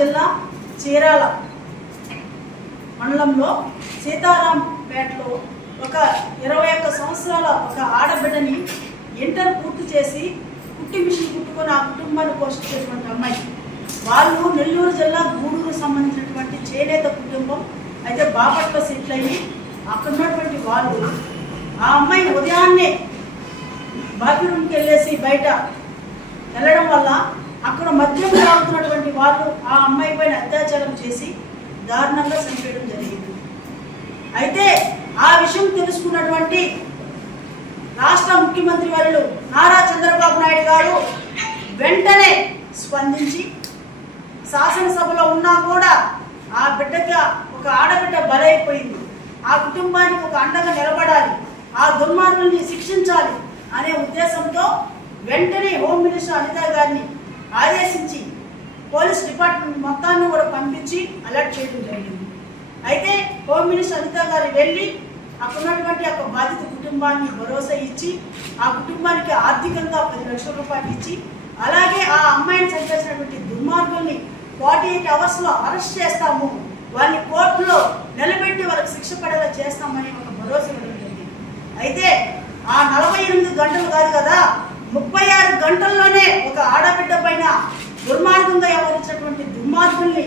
జిల్లా చీరాల మండలంలో సీతారాంపేటలో ఒక 21 సంవత్సరాల ఒక ఆడబిడ్డని ఇంటర్ పూర్తి చేసి కుట్టి మిషన్ కుట్టుకొని ఆ కుటుంబాన్ని పోషించేటువంటి అమ్మాయి. వాళ్ళు నెల్లూరు జిల్లా గూడూరు సంబంధించినటువంటి చేనేత కుటుంబం. అయితే బాపట్ల సెటిల్ అయ్యి అక్కడ ఉన్నటువంటి వాళ్ళు ఆ అమ్మాయి ఉదయాన్నే బాత్రూమ్కి వెళ్ళేసి బయట వెళ్ళడం వల్ల అక్కడ మద్యం తాగుతున్నటువంటి వాళ్ళు ఆ అమ్మాయి పైన అత్యాచారం చేసి దారుణంగా చంపేయడం జరిగింది. అయితే ఆ విషయం తెలుసుకున్నటువంటి రాష్ట్ర ముఖ్యమంత్రి వర్యులు నారా చంద్రబాబు నాయుడు గారు వెంటనే స్పందించి శాసనసభలో ఉన్నా కూడా ఆ బిడ్డకి ఒక ఆడబిడ్డ బలైపోయింది, ఆ కుటుంబానికి ఒక అండగా నిలబడాలి, ఆ దుర్మార్గుల్ని శిక్షించాలి అనే ఉద్దేశంతో వెంటనే హోమ్ మినిస్టర్ అనిత గారిని ఆదేశించి పోలీస్ డిపార్ట్మెంట్ మొత్తాన్ని కూడా పంపించి అలర్ట్ చేయడం జరిగింది. అయితే హోమ్ మినిస్టర్ అనిత గారు వెళ్ళి అక్కడ ఉన్నటువంటి ఒక బాధిత కుటుంబాన్ని భరోసా ఇచ్చి ఆ కుటుంబానికి ఆర్థికంగా 10 లక్షల రూపాయలు ఇచ్చి అలాగే ఆ అమ్మాయిని చంపేసినటువంటి దుర్మార్గుల్ని 48 అవర్స్లో అరెస్ట్ చేస్తాము, వాళ్ళని కోర్టులో నిలబెట్టి వాళ్ళకి శిక్ష పడేలా చేస్తామని ఒక భరోసా ఇవ్వడం జరిగింది. అయితే ఆ 48 గంటలు కాదు కదా, 36 గంటల్లోనే ఒక ఆడబిడ్డ పైన దుర్మార్గంగా వ్యవహరించినటువంటి దుర్మార్గుల్ని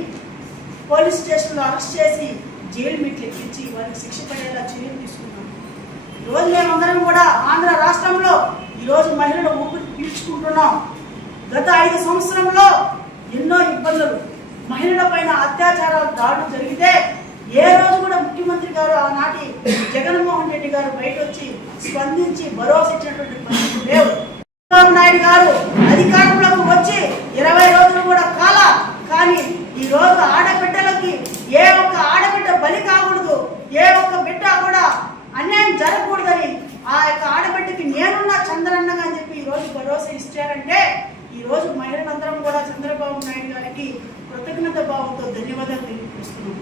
పోలీస్ స్టేషన్లో అరెస్ట్ చేసి జైలు మెట్లు ఎక్కించి వాళ్ళకి శిక్ష పడేలా చర్యలు తీసుకున్నాం. ఈరోజు మేమందరం కూడా ఆంధ్ర రాష్ట్రంలో ఈరోజు మహిళలు ఊపిరి పీల్చుకుంటున్నాం. గత 5 సంవత్సరంలో ఎన్నో ఇబ్బందులు, మహిళల పైన అత్యాచారాలు, దాడులు జరిగితే ఏ రోజు కూడా ముఖ్యమంత్రి గారు ఆనాటి జగన్మోహన్ రెడ్డి గారు బయట వచ్చి స్పందించి భరోసా ఇచ్చినటువంటి పరిస్థితులు లేవు. చంద్రబాబు నాయుడు గారు అధికారంలోకి వచ్చి 20 రోజులు కూడా కాల, కానీ ఈ రోజు ఆడబిడ్డలకి ఏ ఒక్క ఆడబిడ్డ బలి కాకూడదు, ఏ ఒక్క బిడ్డ కూడా అన్యాయం జరగకూడదని ఆ యొక్క ఆడబిడ్డకి నేనున్నా చంద్రన్నగా అని చెప్పి ఈ రోజు భరోసా ఇచ్చారంటే ఈ రోజు మహిళలందరం కూడా చంద్రబాబు నాయుడు గారికి కృతజ్ఞత భావంతో ధన్యవాదాలు తెలియజేస్తున్నాం.